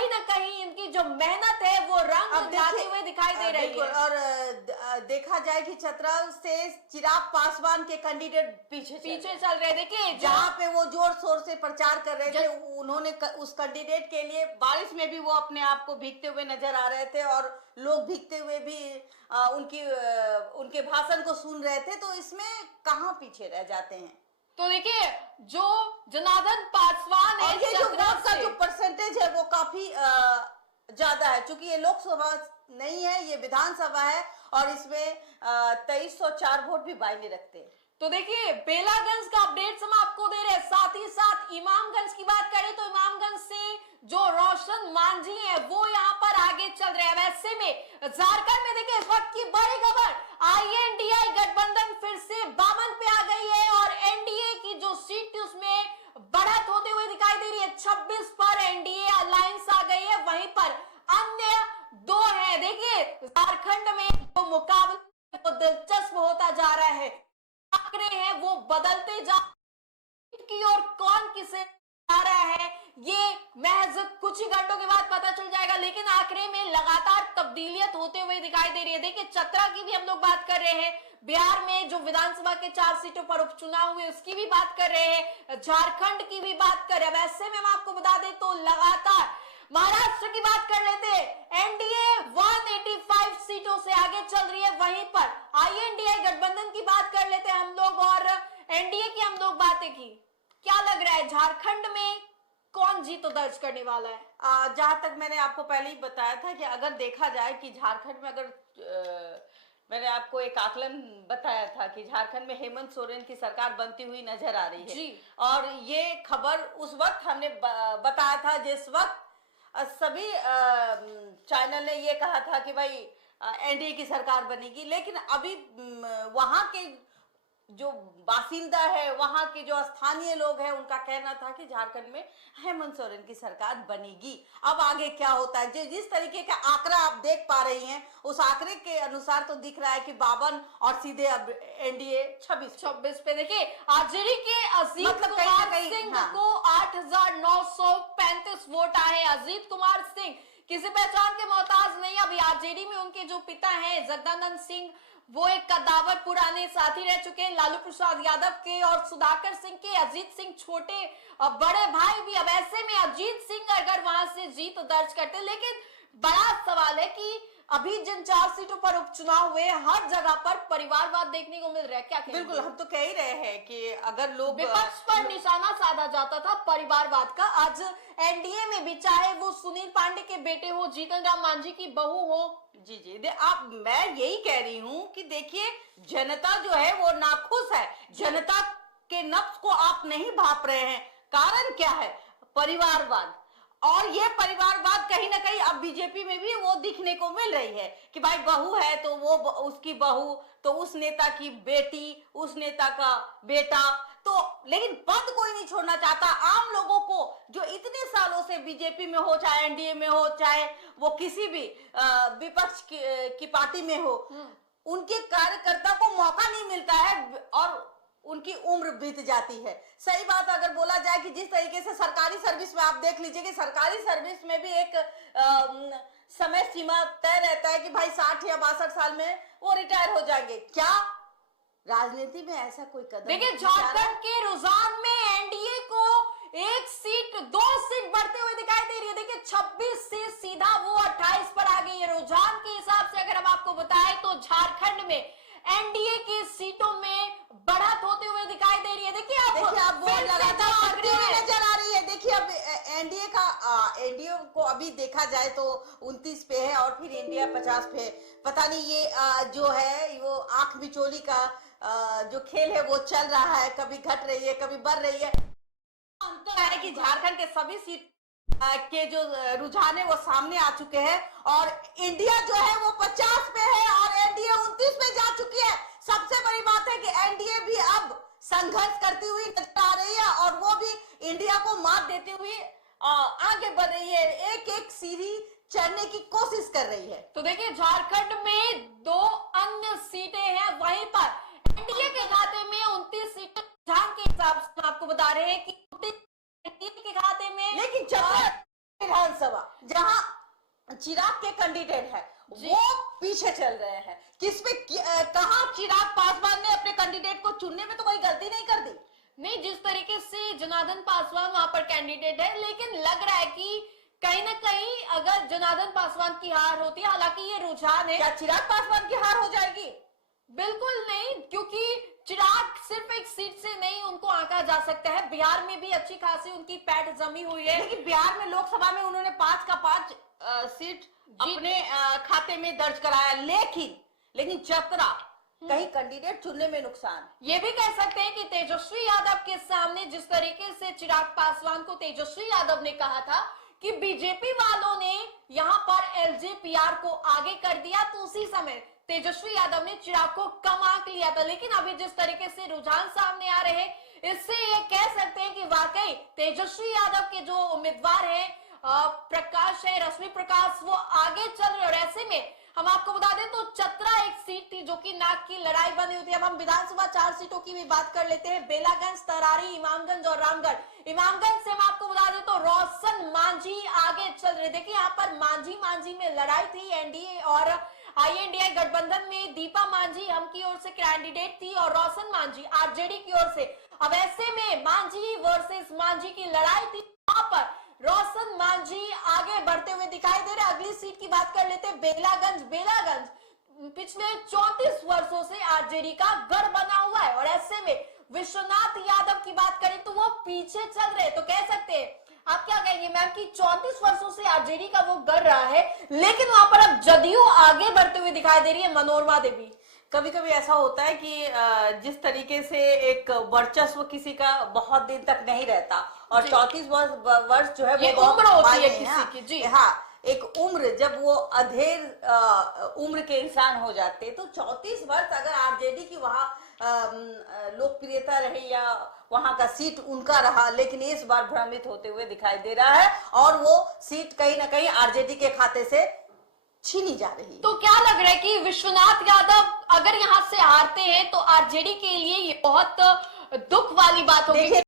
कहीं ना कहीं इनकी जो मेहनत है वो रंग लाते हुए दिखाई दे रही है। और देखा जाए कि चतरा से चिराग पासवान के कैंडिडेट पीछे चल रहे। देखिए जहाँ पे वो जोर शोर से प्रचार कर रहे थे, उन्होंने उस कैंडिडेट के लिए बारिश में भी वो अपने आप को भीगते हुए नजर आ रहे थे और लोग भीगते हुए भी उनके भाषण को सुन रहे थे। तो इसमें कहाँ पीछे रह जाते हैं। तो देखिए जो जनार्दन पासवान है, ये जो वोट का जो परसेंटेज है वो काफी ज्यादा है, क्योंकि ये लोकसभा नहीं है, ये विधानसभा है और इसमें 2304 वोट भी मायने रखते हैं। तो देखिए बेलागंज का अपडेट्स हम आपको दे रहे हैं। साथ ही साथ इमामगंज की बात करें तो इमामगंज से जो रोशन मांझी है वो यहाँ पर आगे चल रहे हैं। वैसे में झारखंड में देखिए इस वक्त की बड़ी खबर, INDI गठबंधन फिर से 52 पे आ गई है और एनडीए की जो सीट थी उसमें बढ़त होते हुए दिखाई दे रही है। 26 पर एनडीए अलायंस आ गई है, वहीं पर अन्य 2 है। देखिए झारखंड में जो मुकाबला वो दिलचस्प होता जा रहा है, आंकड़े हैं वो बदलते जा की और कौन किसे आ रहा है ये महज कुछ ही घंटों के बाद पता चल जाएगा, लेकिन आंकड़े में लगातार तब्दीलियत होते हुए दिखाई दे रही है। देखिए चतरा की भी हम लोग बात कर रहे हैं, बिहार में जो विधानसभा के 4 सीटों पर उपचुनाव हुए उसकी भी बात कर रहे हैं, झारखंड की भी बात कर रहे हैं। वैसे में हम आपको बता दें तो लगातार महाराष्ट्र की बात कर लेते हैं, एनडीए 185 सीटों से आगे चल रही है। वहीं पर INDI गठबंधन की बात कर लेते हैं हम लोग और एनडीए की हम लोग बातें की। क्या लग रहा है झारखंड में कौन जीत दर्ज करने वाला है? जहां तक मैंने आपको पहले ही बताया था कि अगर देखा जाए कि झारखंड में अगर मैंने आपको एक आकलन बताया था कि झारखंड में हेमंत सोरेन की सरकार बनती हुई नजर आ रही है जी। और ये खबर उस वक्त हमने बताया था जिस वक्त सभी चैनल ने ये कहा था कि भाई एनडीए की सरकार बनेगी। लेकिन अभी वहां के जो बासिंदा है, वहां के जो स्थानीय लोग हैं, उनका कहना था कि झारखंड में हेमंत सोरेन की सरकार बनेगी। अब आगे क्या होता है, जिस तरीके का आंकड़ा आप देख पा रही हैं उस आंकड़े के अनुसार तो दिख रहा है कि 52 और सीधे अब एनडीए 26 पे। देखिए आरजेडी के अजीत मतलब कुमार सिंह को 8935 वोट आए। अजीत कुमार सिंह किसी पहचान के मोहताज नहीं। अभी आरजेडी में उनके जो पिता हैं जगदानंद सिंह वो एक कद्दावर पुराने साथी रह चुके हैं, लालू प्रसाद यादव के और सुधाकर सिंह के। अजीत सिंह छोटे और बड़े भाई भी। अब ऐसे में अजीत सिंह अगर वहां से जीत दर्ज करते, लेकिन बड़ा सवाल है कि अभी जिन 4 सीटों पर उपचुनाव हुए हर जगह पर परिवारवाद देखने को मिल रहा है। क्या कहेंगे? बिल्कुल, हम तो कह ही रहे हैं कि अगर लोग विपक्ष पर निशाना साधा जाता था परिवारवाद का, आज एनडीए में भी चाहे वो सुनील पांडे के बेटे हो, जीतन राम मांझी की बहू हो। जी आप, मैं यही कह रही हूं कि देखिए जनता जो है वो नाखुश है, जनता के नफ्स को आप नहीं भाप रहे हैं। कारण क्या है? परिवारवाद। और ये परिवारवाद कहीं ना कहीं अब बीजेपी में भी वो दिखने को मिल रही है कि भाई बहू है तो वो उसकी बहू, तो उस नेता की बेटी, उस नेता का बेटा, तो लेकिन पद कोई नहीं छोड़ना चाहता। आम लोगों को जो इतने सालों से बीजेपी में हो, चाहे एनडीए में हो, चाहे वो किसी भी विपक्ष की पार्टी में हो, उनके कार्यकर्ता को मौका नहीं मिलता है और उनकी उम्र बीत जाती है। सही बात अगर बोला जाए कि जिस तरीके से सरकारी सर्विस में आप देख लीजिए कि सरकारी सर्विस में भी एक समय सीमा तय रहता है कि भाई 60 या 62 साल में वो रिटायर हो जाएंगे। क्या राजनीति में ऐसा कोई कदम? देखिए झारखंड के रुझान में एनडीए को 1 सीट 2 सीट बढ़ते हुए दिखाई दे रही है। देखिए 26 से सीधा वो 28 पर आ गई है। रुझान के हिसाब से अगर हम आपको बताएं तो झारखंड में एनडीए की सीटों में बढ़त होते हुए दिखाई दे रही है। देखिए आप वोट लगातार बढ़ती हुई नजर आ रही है। देखिए अब एनडीए को अभी देखा जाए तो 29 पे है और फिर इंडिया 50 पे। पता नहीं ये जो है वो आंख बिचौली का जो खेल है वो चल रहा है, कभी घट रही है कभी बढ़ रही है। अंतर है कि झारखंड के सभी सीट के जो रुझान है वो सामने आ चुके हैं और इंडिया जो है वो 50 पे है और एनडीए 29 पे जा चुकी है। सबसे बड़ी बात है कि एनडीए भी अब संघर्ष करती हुई नजर आ रही है और वो भी इंडिया को मात देती हुई आगे बढ़ रही है, एक सीढ़ी चढ़ने की कोशिश कर रही है। तो देखिए झारखंड में 2 अन्य सीटें हैं, वहीं पर एनडीए के खाते में 29 सीटें। रुझान के हिसाब से आपको बता रहे हैं कि एनडीए के खाते में, लेकिन विधानसभा चिराग के कैंडिडेट है वो पीछे चल रहे हैं। किस पे कहा चिराग पासवान ने अपने कैंडिडेट को चुनने में तो कोई गलती नहीं कर दी। नहीं, जिस तरीके से जनार्दन पासवान वहां पर कैंडिडेट है, लेकिन लग रहा है कि कहीं ना कहीं अगर जनार्दन पासवान की हार होती है, हालांकि ये रुझान है, क्या चिराग पासवान की हार हो जाएगी? बिल्कुल नहीं, क्योंकि चिराग सिर्फ एक सीट से नहीं उनको आंका जा सकता है। बिहार में भी अच्छी खासी उनकी पैठ जमी हुई है। लेकिन बिहार में लोकसभा में उन्होंने 5 का 5 सीट अपने खाते में दर्ज कराया, लेकिन चतरा कहीं कैंडिडेट चुनने में नुकसान। ये भी कह सकते हैं कि तेजस्वी यादव के सामने जिस तरीके से चिराग पासवान को तेजस्वी यादव ने कहा था कि बीजेपी वालों ने यहाँ पर एलजेपीआर को आगे कर दिया, तो उसी समय तेजस्वी यादव ने चिराग को कम आंक लिया था। लेकिन अभी जिस तरीके से रुझान सामने आ रहे हैं, इससे ये कह सकते हैं कि वाकई तेजस्वी यादव के जो उम्मीदवार हैं प्रकाश है, रश्मि प्रकाश, वो आगे चल रहे। और ऐसे में हम आपको बता दें तो चतरा एक सीट थी जो कि नाक की लड़ाई बनी हुई थी। अब हम विधानसभा 4 सीटों की भी बात कर लेते हैं, बेलागंज, तरारी, इमामगंज और रामगढ़। इमामगंज से हम आपको बता दें तो रोशन मांझी आगे चल रहे। देखिए यहाँ पर मांझी में लड़ाई थी। एनडीए और INDI गठबंधन में दीपा मांझी हम की ओर से कैंडिडेट थी और रोशन मांझी आरजेडी की ओर से। अब ऐसे में मांझी वर्सेस मांझी की लड़ाई थी, वहां पर रोशन मांझी आगे बढ़ते हुए दिखाई दे रहे। अगली सीट की बात कर लेते हैं, बेलागंज पिछले 34 वर्षों से आरजेडी का गढ़ बना हुआ है। और ऐसे में विश्वनाथ यादव की बात करें तो वो पीछे चल रहे। तो कह सकते हैं, आप क्या कहेंगे मैम कि 34 वर्षों से आरजेडी का वो गढ़ रहा है, लेकिन वहां पर अब जदयू आगे बढ़ते हुए दिखाई दे रही है, मनोरमा देवी। कभी कभी ऐसा होता है कि जिस तरीके से एक वर्चस्व किसी का बहुत दिन तक नहीं रहता, और 34 वर्ष जो है ये वो उम्र होती है किसी की। जी हाँ, एक उम्र जब वो अधेड़ उम्र के इंसान हो जाते हैं, तो 34 वर्ष अगर आरजेडी की वहाँ लोकप्रियता रही या वहां का सीट उनका रहा, लेकिन इस बार भ्रमित होते हुए दिखाई दे रहा है और वो सीट कहीं ना कहीं आरजेडी के खाते से छीनी जा रही है। तो क्या लग रहा है कि विश्वनाथ यादव अगर यहाँ से हारते हैं तो आरजेडी के लिए ये बहुत दुख वाली बात होगी।